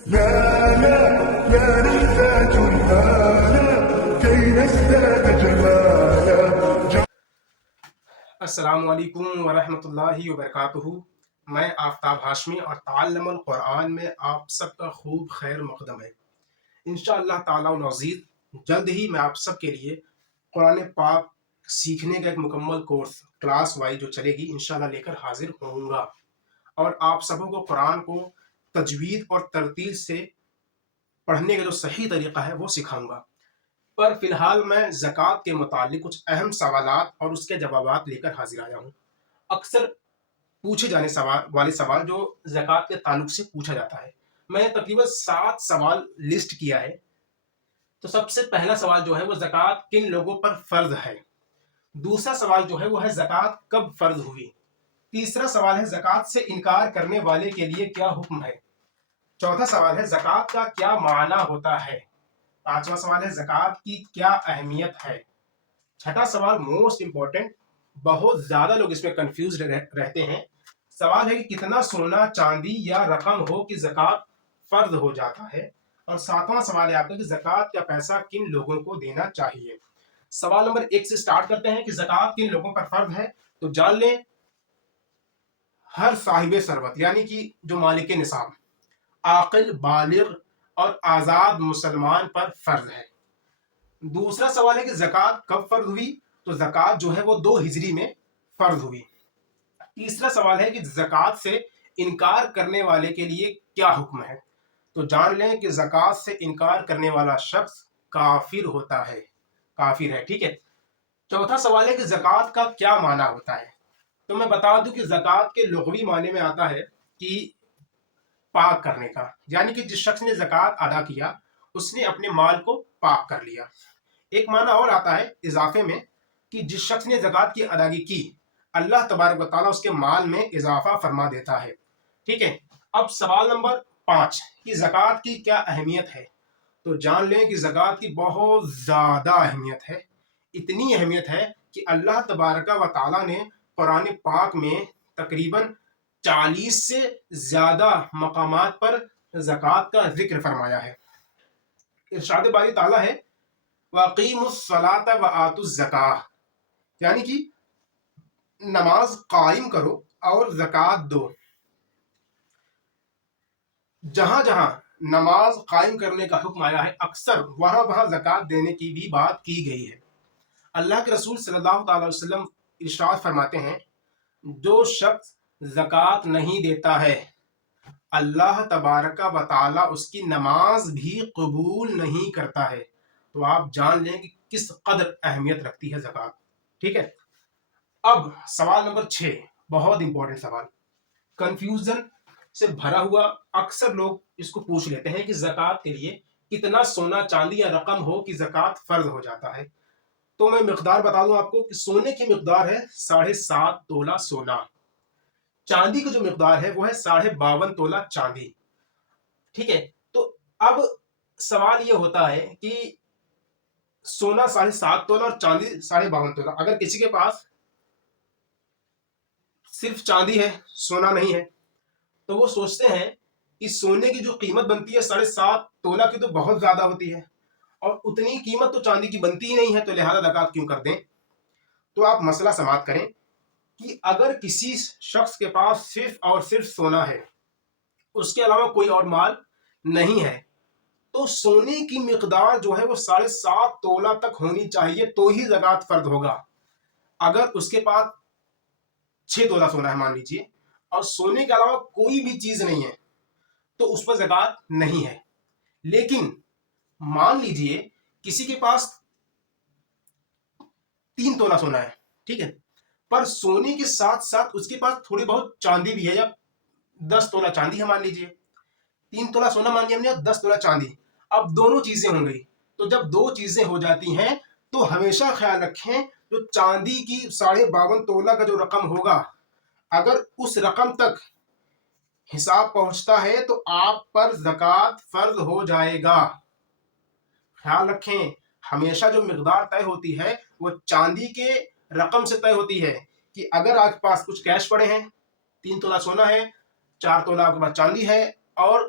لا لا نحتاج المال كي نزداد جمالا. السلام علیکم ورحمۃ اللہ وبرکاتہ. میں آفتاب ہاشمی اور تعلم القرآن میں آپ سب کا خوب خیر مقدم ہے. انشاءاللہ تعالی العزیز جلد ہی میں آپ سب کے لیے قرآن پاک سیکھنے کا ایک مکمل کورس کلاس وائز جو چلے گی انشاءاللہ لے کر حاضر ہوں گا، اور آپ سبوں کو قرآن کو تجوید اور ترتیل سے پڑھنے کا جو صحیح طریقہ ہے وہ سکھاؤں گا. پر فی الحال میں زکوٰۃ کے متعلق کچھ اہم سوالات اور اس کے جوابات لے کر حاضر آیا ہوں. اکثر پوچھے جانے والے سوال جو زکوٰۃ کے تعلق سے پوچھا جاتا ہے، میں نے تقریباً 7 سوال لسٹ کیا ہے. تو سب سے پہلا سوال جو ہے وہ زکوٰۃ کن لوگوں پر فرض ہے. دوسرا سوال جو ہے وہ ہے زکوٰۃ کب فرض ہوئی. تیسرا سوال ہے زکوٰۃ سے انکار کرنے والے کے لیے کیا حکم ہے. چوتھا سوال ہے زکوٰۃ کا کیا معنی ہوتا ہے. پانچواں سوال ہے زکوٰۃ کی کیا اہمیت ہے. چھٹا سوال موسٹ امپورٹنٹ، بہت زیادہ لوگ اس میں کنفیوز رہتے ہیں، سوال ہے کہ کتنا سونا چاندی یا رقم ہو کہ زکوٰۃ فرض ہو جاتا ہے. اور ساتواں سوال ہے آپ کا کہ زکوٰۃ کا پیسہ کن لوگوں کو دینا چاہیے. سوال نمبر 1 سے سٹارٹ کرتے ہیں کہ زکوٰۃ کن لوگوں پر فرض ہے. تو جان لیں ہر صاحب ثروت یعنی کہ جو مالک نصاب، عاقل بالغ اور آزاد مسلمان پر فرض ہے. دوسرا سوال ہے کہ زکوٰۃ کب فرض ہوئی. تو زکوٰۃ جو ہے وہ 2 ہجری میں فرض ہوئی. تیسرا سوال ہے کہ زکوٰۃ سے انکار کرنے والے کے لیے کیا حکم ہے. تو جان لیں کہ زکوٰۃ سے انکار کرنے والا شخص کافر ہوتا ہے، کافر ہے. ٹھیک ہے. چوتھا سوال ہے کہ زکوٰۃ کا کیا معنی ہوتا ہے. تو میں بتا دوں کہ زکوٰۃ کے لغوی معنی میں آتا ہے کہ پاک کرنے کا، یعنی کہ جس شخص نے زکوٰۃ ادا کیا اس نے اپنے مال کو پاک کر لیا. ایک معنی اور آتا ہے اضافے میں کہ جس شخص نے زکوٰۃ کی ادائیگی کی اللہ تبارک و تعالیٰ اس کے مال میں اضافہ فرما دیتا ہے. ٹھیک ہے. اب سوال نمبر 5 کہ زکوٰۃ کی کیا اہمیت ہے. تو جان لیں کہ زکوٰۃ کی بہت زیادہ اہمیت ہے. اتنی اہمیت ہے کہ اللہ تبارک و تعالیٰ نے قرآن پاک میں تقریباً 40 سے زیادہ مقامات پر زکوٰۃ کا ذکر فرمایا ہے. ارشاد باری تعالیٰ ہے وَأَقِیمُوا الصَّلَاةَ وَآتُوا الزَّکَاۃَ، یعنی کہ نماز قائم کرو اور زکوٰۃ دو. جہاں جہاں نماز قائم کرنے کا حکم آیا ہے اکثر وہاں وہاں زکوٰۃ دینے کی بھی بات کی گئی ہے. اللہ کے رسول صلی اللہ تعالی وسلم ارشاد فرماتے ہیں جو شخص زکوٰۃ نہیں دیتا ہے اللہ تبارک و تعالی اس کی نماز بھی قبول نہیں کرتا ہے. تو آپ جان لیں کہ کس قدر اہمیت رکھتی ہے زکوٰۃ. ٹھیک ہے. اب سوال نمبر 6 بہت امپورٹنٹ سوال، کنفیوژن سے بھرا ہوا. اکثر لوگ اس کو پوچھ لیتے ہیں کہ زکوٰۃ کے لیے کتنا سونا چاندی یا رقم ہو کہ زکوٰۃ فرض ہو جاتا ہے. تو میں مقدار بتا دوں آپ کو کہ سونے کی مقدار ہے 7.5 تولہ سونا. چاندی کی جو مقدار ہے وہ ہے 52.5 تولہ چاندی. ٹھیک ہے. تو اب سوال یہ ہوتا ہے کہ سونا 7.5 تولہ اور چاندی 52.5 تولہ، اگر کسی کے پاس صرف چاندی ہے سونا نہیں ہے تو وہ سوچتے ہیں کہ سونے کی جو قیمت بنتی ہے 7.5 تولہ کی تو بہت زیادہ ہوتی ہے اور اتنی قیمت تو چاندی کی بنتی ہی نہیں ہے، تو لہذا زکوٰۃ کیوں کر دیں. تو آپ مسئلہ سماعت کریں کہ اگر کسی شخص کے پاس صرف اور صرف سونا ہے، اس کے علاوہ کوئی اور مال نہیں ہے، تو سونے کی مقدار جو ہے وہ 7.5 تولہ تک ہونی چاہیے تو ہی زکوٰۃ فرض ہوگا. اگر اس کے پاس 6 تولہ سونا ہے مان لیجیے اور سونے کے علاوہ کوئی بھی چیز نہیں ہے تو اس پر زکوٰۃ نہیں ہے. لیکن مان لیجیے کسی کے پاس 3 تولہ سونا ہے، ٹھیک ہے، پر سونے کے ساتھ ساتھ اس کے پاس تھوڑی بہت چاندی بھی ہے، یا 10 تولہ چاندی ہے مان لیجیے. 3 تولہ سونا مان لیا ہم نے اور 10 تولہ چاندی. اب دونوں چیزیں ہوں گئی. تو جب 2 چیزیں ہو جاتی ہیں تو ہمیشہ خیال رکھیں جو چاندی کی 52.5 تولہ کا جو رقم ہوگا اگر اس رقم تک حساب پہنچتا ہے تو آپ پر زکوٰۃ فرض ہو جائے گا. خیال رکھیں ہمیشہ جو مقدار طے ہوتی ہے وہ چاندی کے رقم سے طے ہوتی ہے کہ اگر آپ کے پاس کچھ کیش پڑے ہیں، 3 تولہ سونا ہے، 4 تولہ آپ کے پاس چاندی ہے اور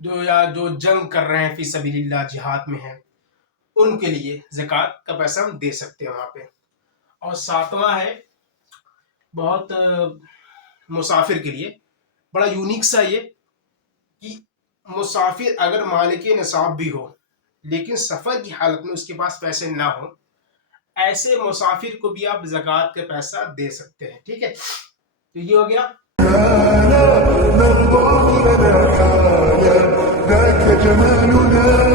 جو جنگ کر رہے ہیں فی سبیل اللہ، جہاد میں ہیں، ان کے لیے زکوٰۃ کا پیسہ ہم دے سکتے ہیں وہاں پہ۔ اور ساتواں ہے بہت مسافر کے لیے، بڑا یونیک سا یہ کہ مسافر اگر مالک نصاب بھی ہو لیکن سفر کی حالت میں اس کے پاس پیسے نہ ہوں، ایسے مسافر کو بھی آپ زکوٰۃ کا پیسہ دے سکتے ہیں، ٹھیک ہے؟ تو یہ ہو گیا۔ نرضاك لنا حالا ذاك جمالنا